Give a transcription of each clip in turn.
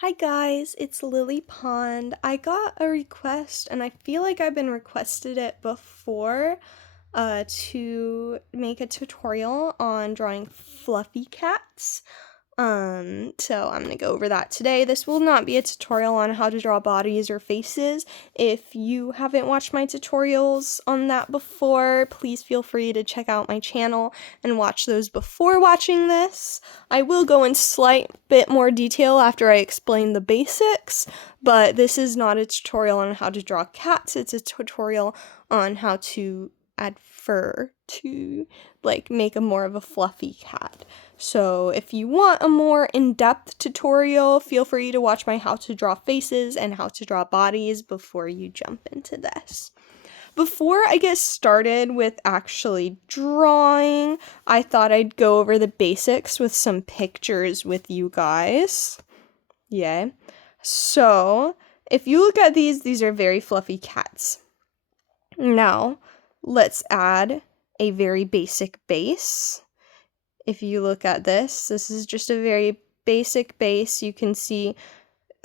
Hi guys, it's Lily Pond. I got a request and I feel like I've been requested it before to make a tutorial on drawing fluffy cats. So I'm gonna go over that today. This will not be a tutorial on how to draw bodies or faces. If you haven't watched my tutorials on that before, please feel free to check out my channel and watch those before watching this. I will go in slight bit more detail after I explain the basics, but this is not a tutorial on how to draw cats. It's a tutorial on how to add fur to make a more of a fluffy cat. So if you want a more in-depth tutorial, feel free to watch my how to draw faces and how to draw bodies before you jump into this. Before I get started with actually drawing, I thought I'd go over the basics with some pictures with you guys. Yay. So, if you look at these are very fluffy cats. Now, let's add a very basic base. If you look at this is just a very basic base. You can see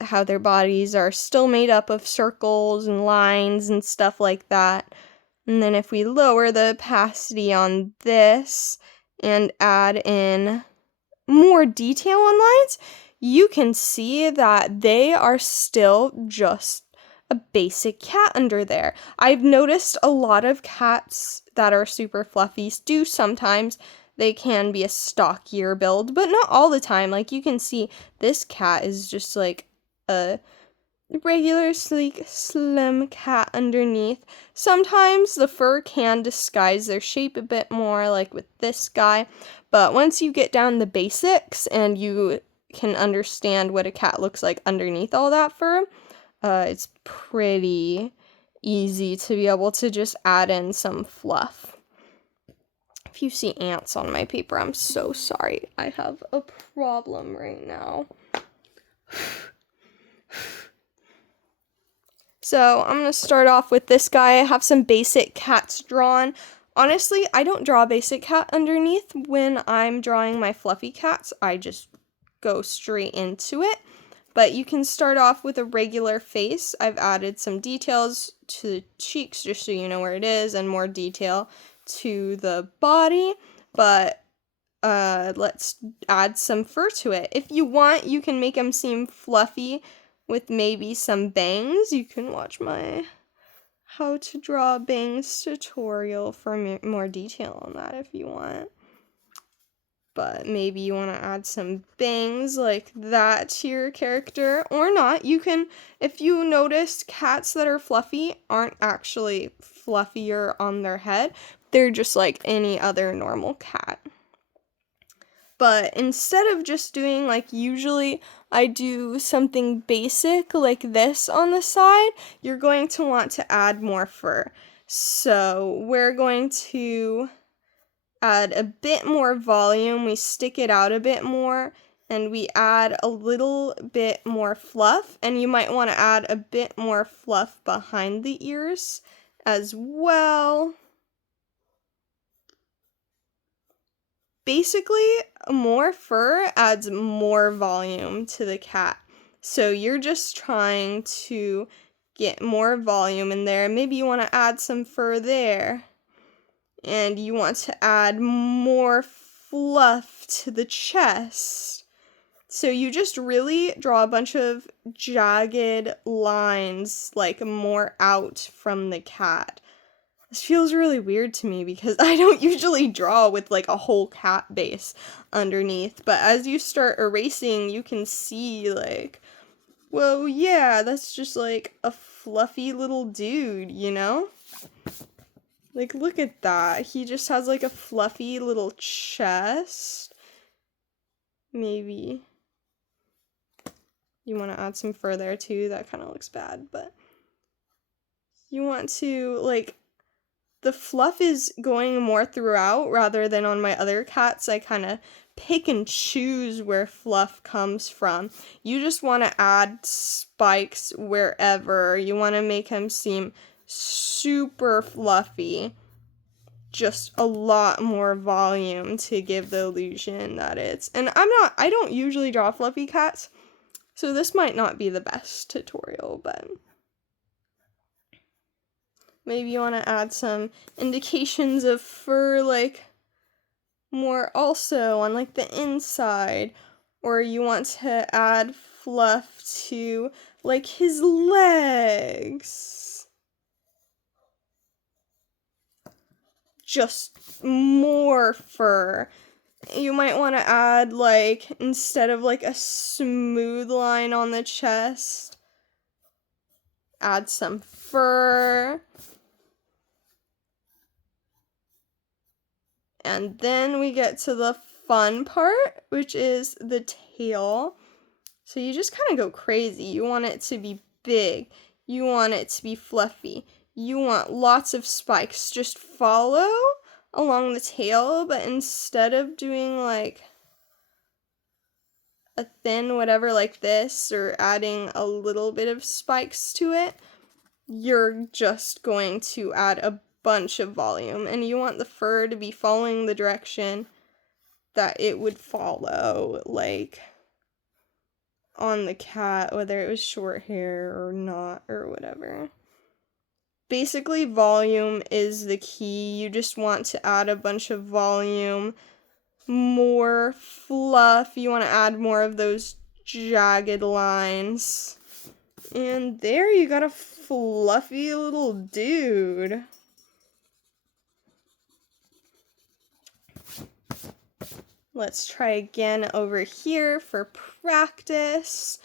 how their bodies are still made up of circles and lines and stuff like that. And then if we lower the opacity on this and add in more detail on lines, you can see that they are still just a basic cat under there. I've noticed a lot of cats that are super fluffy do sometimes. They can be a stockier build, but not all the time. Like you can see this cat is just like a regular, sleek, slim cat underneath. Sometimes the fur can disguise their shape a bit more, like with this guy, but once you get down the basics and you can understand what a cat looks like underneath all that fur, it's pretty easy to be able to just add in some fluff. If you see ants on my paper, I'm so sorry. I have a problem right now. So I'm going to start off with this guy. I have some basic cats drawn. Honestly, I don't draw a basic cat underneath when I'm drawing my fluffy cats. I just go straight into it. But you can start off with a regular face. I've added some details to the cheeks just so you know where it is and more detail to the body. But let's add some fur to it. If you want, you can make them seem fluffy with maybe some bangs. You can watch my how to draw bangs tutorial for more detail on that if you want. But maybe you want to add some bangs like that to your character, or not. You can, if you notice, cats that are fluffy aren't actually fluffier on their head. They're just like any other normal cat. But instead of just doing like usually I do something basic like this on the side, you're going to want to add more fur. So we're going to add a bit more volume, we stick it out a bit more, and we add a little bit more fluff, and you might want to add a bit more fluff behind the ears as well. Basically, more fur adds more volume to the cat. So you're just trying to get more volume in there. Maybe you want to add some fur there. And you want to add more fluff to the chest. So you just really draw a bunch of jagged lines, like more out from the cat. This feels really weird to me because I don't usually draw with like a whole cat base underneath. But as you start erasing, you can see like, well, yeah, that's just like a fluffy little dude, you know? Like, look at that. He just has, like, a fluffy little chest. Maybe you want to add some fur there, too. That kind of looks bad, but you want to, like, the fluff is going more throughout rather than on my other cats. I kind of pick and choose where fluff comes from. You just want to add spikes wherever. You want to make him seem super fluffy, just a lot more volume to give the illusion that it's, and I don't usually draw fluffy cats. So this might not be the best tutorial, but maybe you want to add some indications of fur, like more also on like the inside, or you want to add fluff to like his legs. Just more fur. You might want to add, like, instead of like a smooth line on the chest, add some fur. And then we get to the fun part, which is the tail. So you just kind of go crazy. You want it to be big. You want it to be fluffy. You want lots of spikes. Just follow along the tail, but instead of doing like a thin whatever like this, or adding a little bit of spikes to it, you're just going to add a bunch of volume, and you want the fur to be following the direction that it would follow, like on the cat, whether it was short hair or not or whatever. Basically, volume is the key. You just want to add a bunch of volume, more fluff. You want to add more of those jagged lines. And there you got a fluffy little dude. Let's try again over here for practice.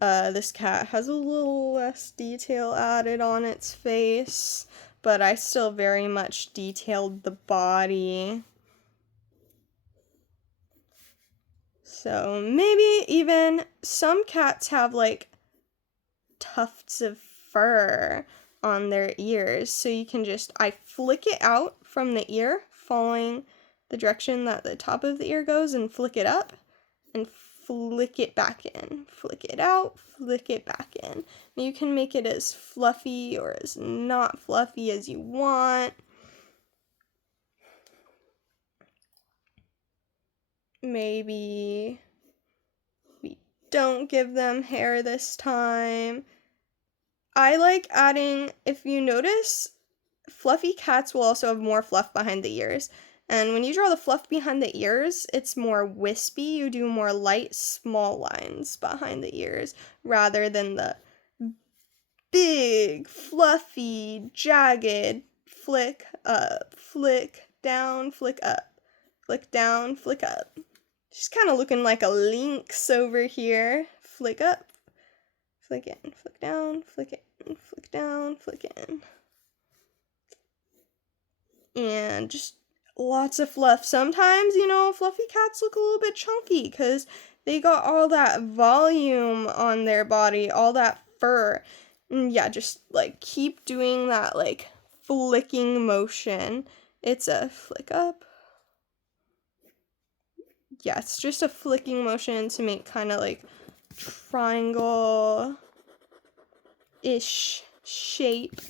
This cat has a little less detail added on its face, but I still very much detailed the body. So maybe even some cats have like tufts of fur on their ears, so you can just, I flick it out from the ear, following the direction that the top of the ear goes, and flick it up, and flick it back in. Flick it out, flick it back in. And you can make it as fluffy or as not fluffy as you want. Maybe we don't give them hair this time. I like adding, if you notice, fluffy cats will also have more fluff behind the ears. And when you draw the fluff behind the ears, it's more wispy. You do more light, small lines behind the ears rather than the big, fluffy, jagged flick up, flick down, flick up, flick down, flick up. She's kind of looking like a lynx over here. Flick up, flick in, flick down, flick in, flick down, flick in. And just lots of fluff. Sometimes, you know, fluffy cats look a little bit chunky because they got all that volume on their body, all that fur. And yeah, just like keep doing that like flicking motion. It's a flick up. Yeah, it's just a flicking motion to make kind of like triangle-ish shape.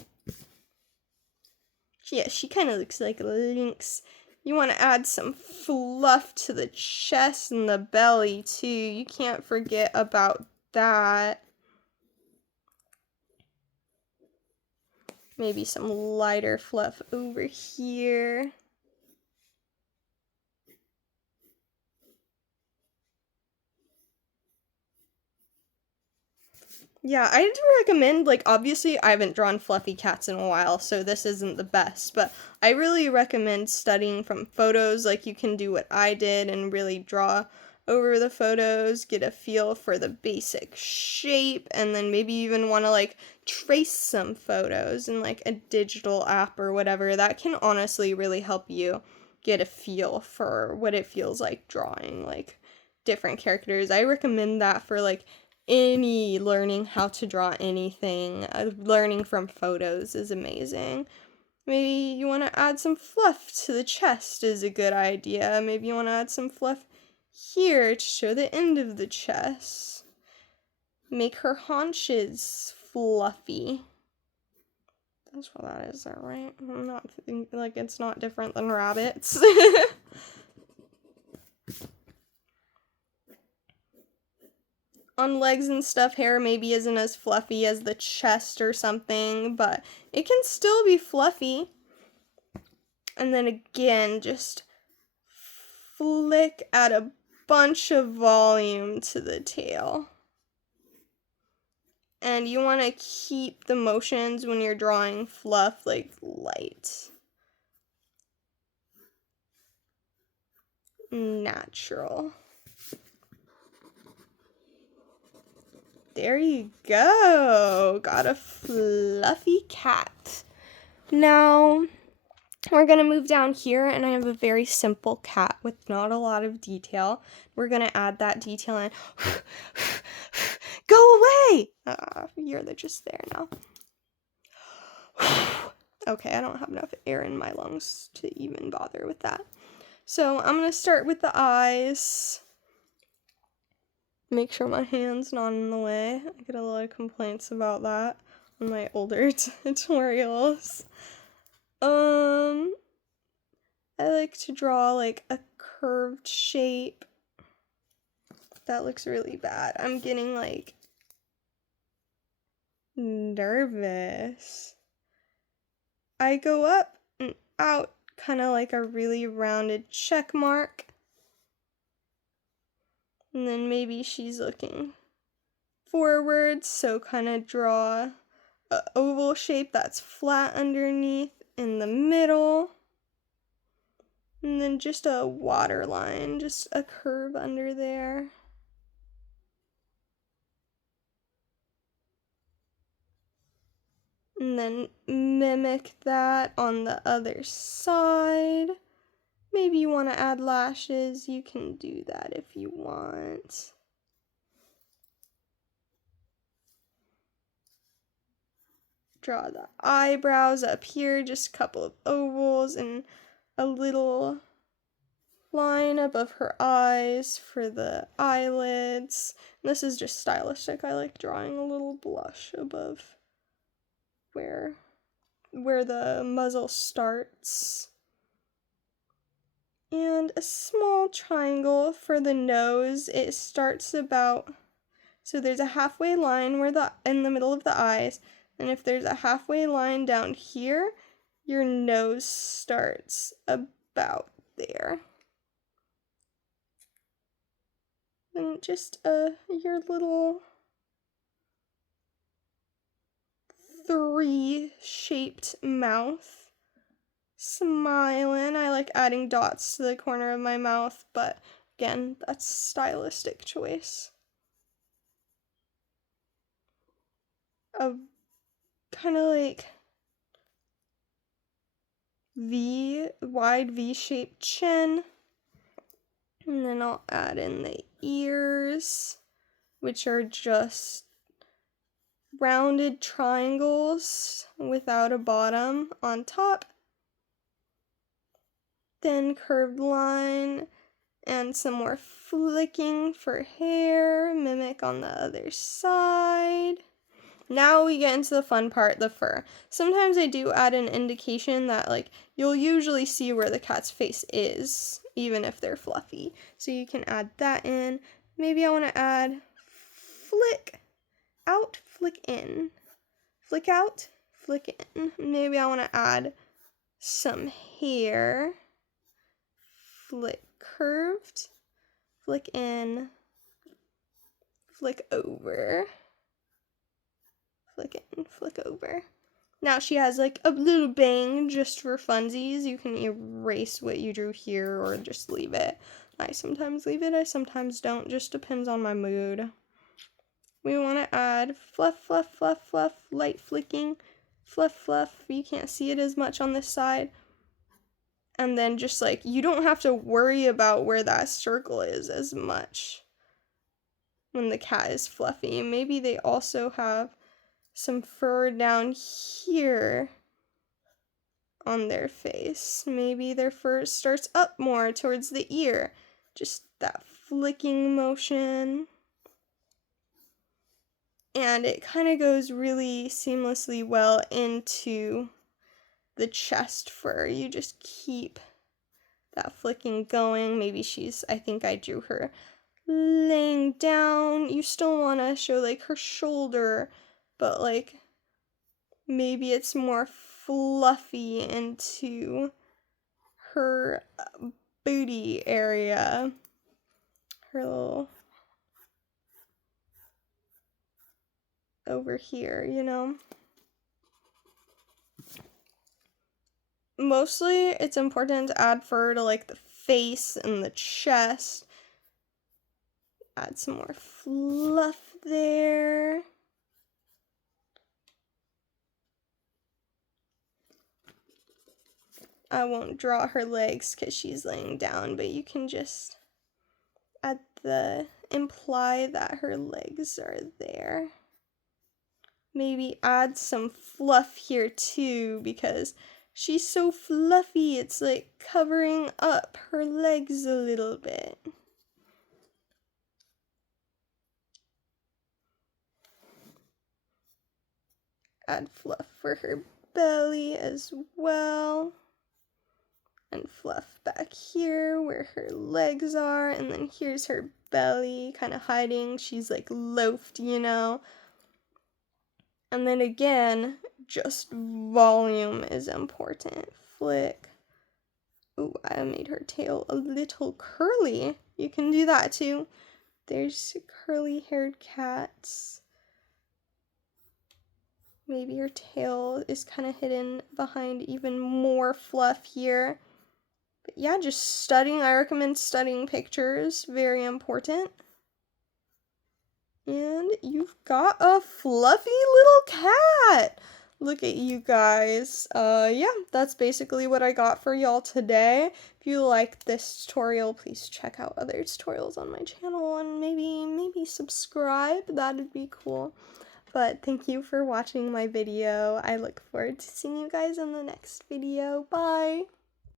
Yeah, she kind of looks like a lynx. You want to add some fluff to the chest and the belly too. You can't forget about that. Maybe some lighter fluff over here. Yeah, I do recommend, like, obviously I haven't drawn fluffy cats in a while, so this isn't the best, but I really recommend studying from photos. Like, you can do what I did and really draw over the photos, get a feel for the basic shape, and then maybe even want to, like, trace some photos in, like, a digital app or whatever. That can honestly really help you get a feel for what it feels like drawing, like, different characters. I recommend that for, like, any learning how to draw anything. Learning from photos is amazing. Maybe you want to add some fluff to the chest is a good idea. Maybe you want to add some fluff here to show the end of the chest. Make her haunches fluffy. That's what that is, right? I'm not thinking, like, it's not different than rabbits. On legs and stuff, hair maybe isn't as fluffy as the chest or something, but it can still be fluffy. And then again, just flick add a bunch of volume to the tail. And you want to keep the motions when you're drawing fluff like light. Natural. There you go. Got a fluffy cat. Now, we're going to move down here, and I have a very simple cat with not a lot of detail. We're going to add that detail in. Go away! You're just there now. Okay, I don't have enough air in my lungs to even bother with that. So I'm going to start with the eyes. Make sure my hand's not in the way. I get a lot of complaints about that on my older tutorials. I like to draw like a curved shape. That looks really bad. I'm getting like nervous. I go up and out, kind of like a really rounded check mark. And then maybe she's looking forward, so kind of draw an oval shape that's flat underneath in the middle. And then just a water line, just a curve under there. And then mimic that on the other side. Maybe you want to add lashes, you can do that if you want. Draw the eyebrows up here, just a couple of ovals and a little line above her eyes for the eyelids. And this is just stylistic. I like drawing a little blush above where the muzzle starts. And a small triangle for the nose. It starts about, so there's a halfway line in the middle of the eyes, and if there's a halfway line down here, your nose starts about there. And just your little 3-shaped mouth. Smiling. I like adding dots to the corner of my mouth, but again, that's stylistic choice. A kind of like wide V-shaped chin. And then I'll add in the ears, which are just rounded triangles without a bottom on top. Thin curved line and some more flicking for hair, mimic on the other side. Now we get into the fun part, the fur. Sometimes I do add an indication that like you'll usually see where the cat's face is, even if they're fluffy. So you can add that in. Maybe I want to add flick out, flick in. Flick out, flick in. Maybe I want to add some hair. Flick curved, flick in, flick over, flick in, flick over. Now she has like a little bang just for funsies. You can erase what you drew here or just leave it. I sometimes leave it, I sometimes don't, just depends on my mood. We want to add fluff, fluff, fluff, fluff, light flicking, fluff, fluff. You can't see it as much on this side. And then just like, you don't have to worry about where that circle is as much when the cat is fluffy. Maybe they also have some fur down here on their face. Maybe their fur starts up more towards the ear. Just that flicking motion. And it kind of goes really seamlessly well into the chest fur. You just keep that flicking going. Maybe I think I drew her laying down. You still want to show like her shoulder, but like maybe it's more fluffy into her booty area, her little over here, you know. Mostly it's important to add fur to like the face and the chest. Add some more fluff there. I won't draw her legs because she's laying down, but you can just imply that her legs are there. Maybe add some fluff here too, because she's so fluffy, it's like covering up her legs a little bit. Add fluff for her belly as well. And fluff back here where her legs are, and then here's her belly kind of hiding. She's like loafed, you know. And then again, just volume is important. Flick. Ooh, I made her tail a little curly. You can do that too. There's curly haired cats. Maybe her tail is kind of hidden behind even more fluff here. But yeah, just studying. I recommend studying pictures. Very important. And you've got a fluffy little cat. Look at you guys. Yeah, that's basically what I got for y'all today. If you liked this tutorial, please check out other tutorials on my channel and maybe subscribe. That'd be cool. But thank you for watching my video. I look forward to seeing you guys in the next video. Bye!